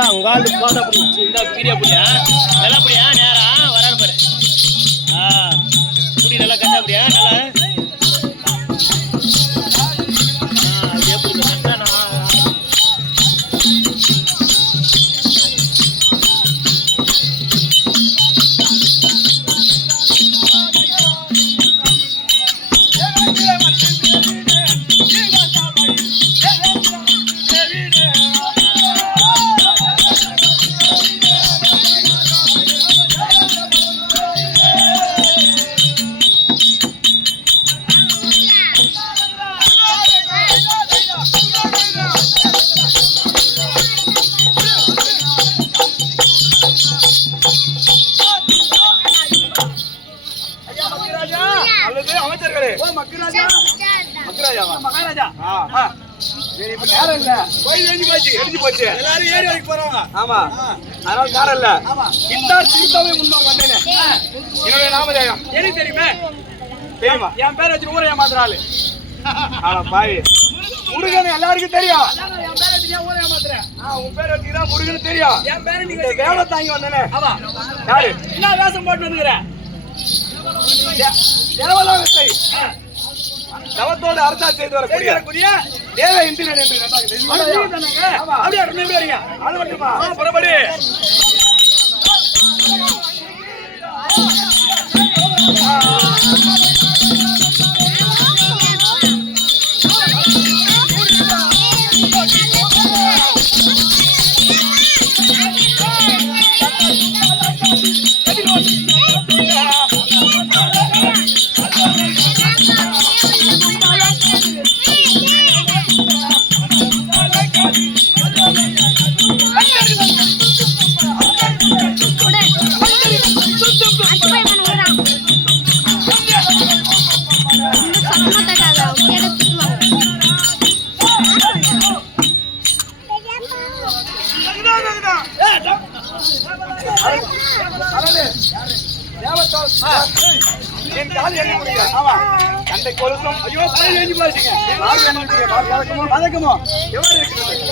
உங்க ஆளு போதா புடிச்சு இந்த வீடியோ புடியா நல்லா புடியா நேரா வராரு பாரு புடி நல்லா கட்டா புடியா நல்லா எப்படி கட்டானா முருகன் எல்லாருக்கும் தெரியும். உன் பேர் வச்சுக்கிறா முருகன் தெரியும். என் பேரு நீங்க வேலை தாங்கி வந்தேனே யாரு என்ன வேஷம் போட்டு வந்துக்கிறேன் தேவலோகத்தை தவத்தோடு அரசா செய்து வரக்கூடிய தேவ இந்திரன் என்று அப்படியே அது மட்டுமா புறப்படி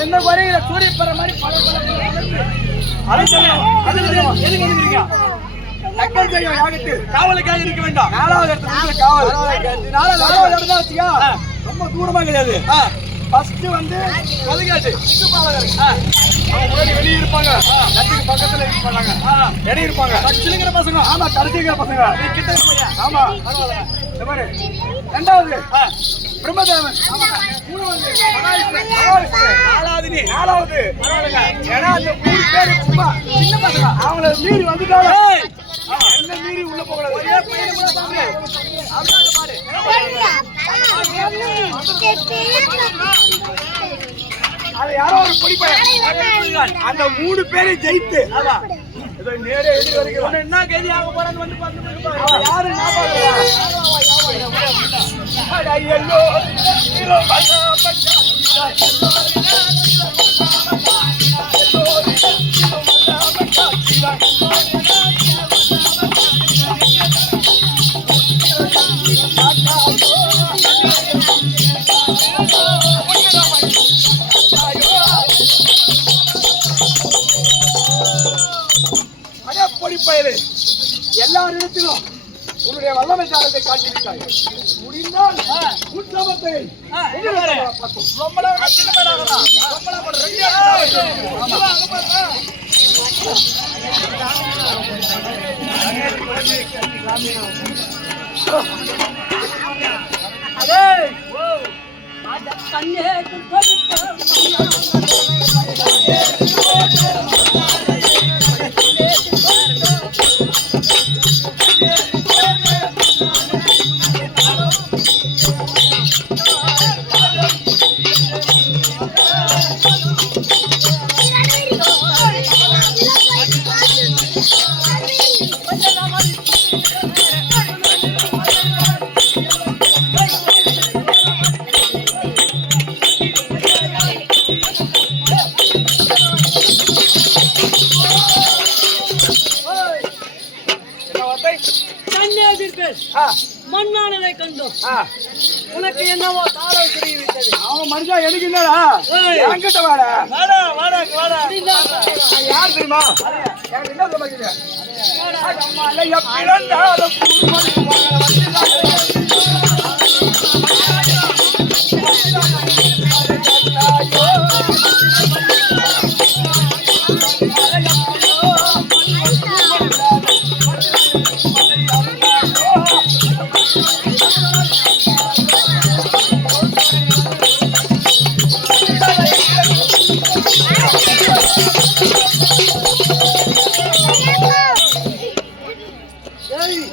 என்ன குறையில சூரிய பெற மாதிரி காவலுக்காக இருக்க வேண்டாம். நாலாவது இடத்துல காவல் நாலாவது இடம் தான் வச்சுக்கா ரொம்ப தூரமா கிடையாது. ஃபர்ஸ்ட் வந்து கலிகாட்டு வெளியே இருப்பாங்க பக்கத்துல இருப்பாங்க வெளியே இருப்பாங்க கட்சிங்கிற பசங்க ஆமா கடைசிங்கிற பசங்க கிட்ட ஆமா ரெண்டாவது பிரம்மதேவன் நாலாவது ஏன்னா அந்த 3 பேரு சும்மா சின்ன பசங்க அவங்கள மீறி வந்துட்டாங்க என்ன மீறி உள்ள போகலாம் அது யாரோ ஒரு பொடிப்பையன் அந்த 3 பேரை ஜெயித்து நேரே எதிரி வரைக்கும் என்ன கைதி ஆக போறான்னு வந்து பார்த்து யாரு எல்லா இடத்திலும் உன்னுடைய வல்லமை சாரத்தை காட்டிவிட்டாய். முடிந்தால் உற்சவத்தை மண்ணானதை கண்டோம். உனக்கு என்னவோ தாளம் தெரிவித்தது. அவன் மனுஷா எனக்கு என்னடா என்கிட்ட வாடா வாடா வாடா வாடா தெரியுமா? எனக்கு என்ன சொல்லுங்க? மலைய பிறந்தாலும்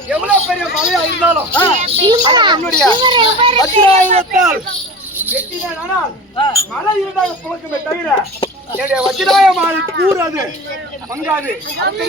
எவ்வளவு பெரிய மலையா இருந்தாலும் என்னுடைய வஜ்ராயுதத்தால் வெட்டினால் மழை இருந்தால் புழக்கமே தவிர என்னுடைய வஜ்ராயமான கூறாது மங்காது. அந்த